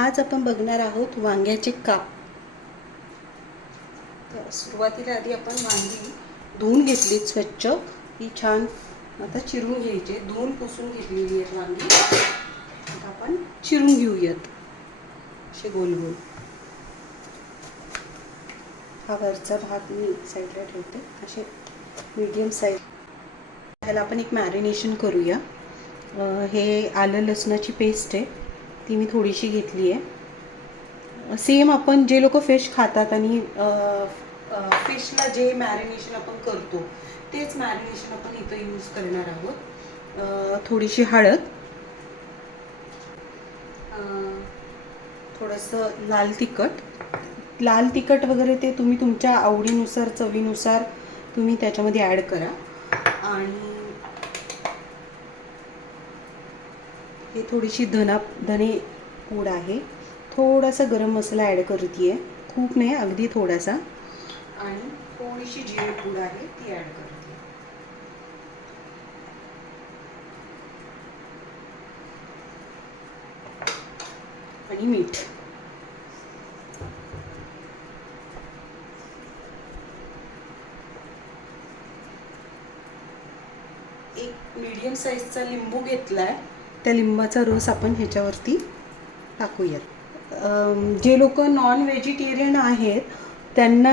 आज आपण बघणार आहोत वांग्याचे काप। तर सुरुवातीला आधी आपण वांगी धुवून घेतलीत स्वच्छ, ही छान आता चिरून घ्यायचे। धुवून पुसून घेतलेली आहेत वांगी। आता आपण चिरून घेऊयात असे गोल गोल। हा वरचा भाग मी साईडला ठेवते, असे मीडियम साईज। ह्याला आपण एक मॅरिनेशन करूया। हे आलं लसणाची पेस्ट आहे, ती मी थोडीशी घेतली आहे। सेम आपण जे लोक फिश खातात आणि फिशला जे मॅरिनेशन आपण करतो तेच मॅरिनेशन आपण इथं यूज करणार आहोत। थोडीशी हळद, थोडंसं लाल तिखट वगैरे ते तुम्ही तुमच्या आवडीनुसार चवीनुसार तुम्ही त्याच्यामध्ये ॲड करा। आणि हे थोडीशी धने पूड आहे, थोडासा गरम मसाला ॲड करते आहे, खूप नाही, अगदी थोडासा। आणि थोडीशी जिरे पूड आहे, ती ॲड करते। आणि मीठ। एक मीडियम साईजचा लिंबू घेतलाय, त्या लिंबाचा रस आपण ह्याच्यावरती टाकूयात। जे लोक नॉन व्हेजिटेरियन आहेत त्यांना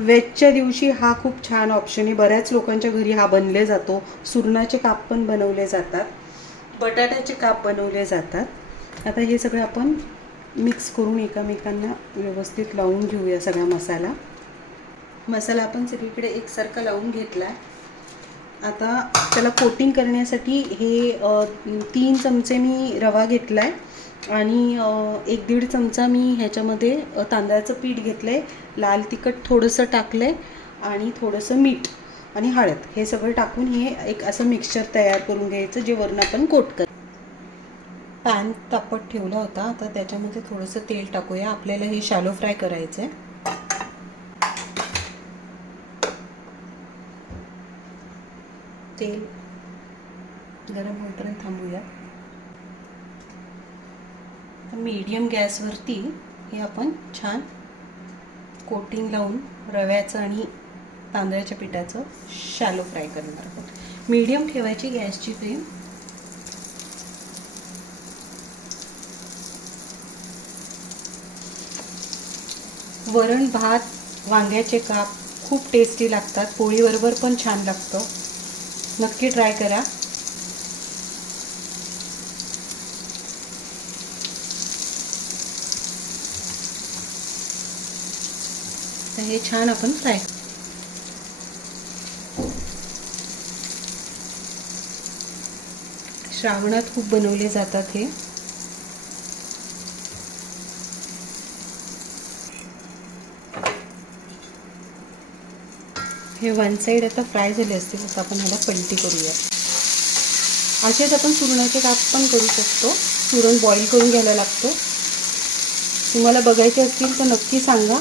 वेजच्या दिवशी हा खूप छान ऑप्शन आहे। बऱ्याच लोकांच्या घरी हा बनले जातो। सुरणाचे काप पण बनवले जातात, बटाट्याचे काप बनवले जातात। आता हे सगळं आपण मिक्स करून एकमेकांना व्यवस्थित लावून घेऊया। सगळा मसाला आपण सगळीकडे एकसारखा लावून घेतला आहे। आता त्याला कोटिंग करण्यासाठी हे 3 चमचे मी रवा घेतला आहे आणि 1-1.5 चमचा मी ह्याच्यामध्ये तांदळाचं पीठ घेतलं आहे। लाल तिखट थोडंसं टाकलं आहे आणि थोडंसं मीठ आणि हळद, हे सगळं टाकून हे एक असं मिक्सचर तयार करून घ्यायचं, जे वरून आपण कोट कर। पॅन तापत ठेवला होता, आता त्याच्यामध्ये थोडंसं तेल टाकूया। आपल्याला हे शॅलो फ्राय करायचं आहे। तेल गरम होईपर्यंत थांबूया। मीडियम गॅसवरती हे आपण छान कोटिंग लावून रव्याचं आणि तांदळाच्या पिठाचं शॅलो फ्राय करणार आहोत। मीडियम ठेवायची गॅसची फ्लेम। वरण भात, वांग्याचे काप खूप टेस्टी लागतात, पोळीबरोबर पण छान लागतं, नक्की ट्राय करा। हे छान आपण फ्राय, श्रावणात खूप बनवले जातात हे। हे वन साईड आता फ्राय झाले असतील, असं आपण ह्याला पलटी करूया। असेच आपण सुरणाचे काप पण करू शकतो। सुरण बॉईल करून घ्यायला लागतं। तुम्हाला बघायचे असतील तर नक्की सांगा।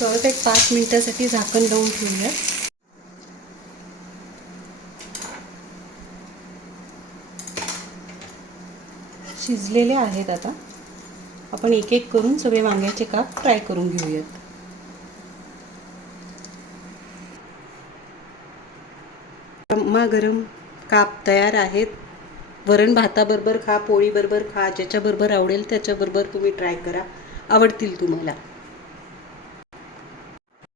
परत एक 5 मिनिटासाठी झाकण लावून ठेवूया। शिजलेले आहेत। आता आपण एक एक करून सगळे वांग्याचे काप फ्राय करून घेऊयात। गरम काप तयार आहेत। वरण भाताबरोबर खा, पोळीबरोबर खा, ज्याच्याबरोबर आवडेल त्याच्याबरोबर तुम्ही ट्राय करा, आवडतील तुम्हाला।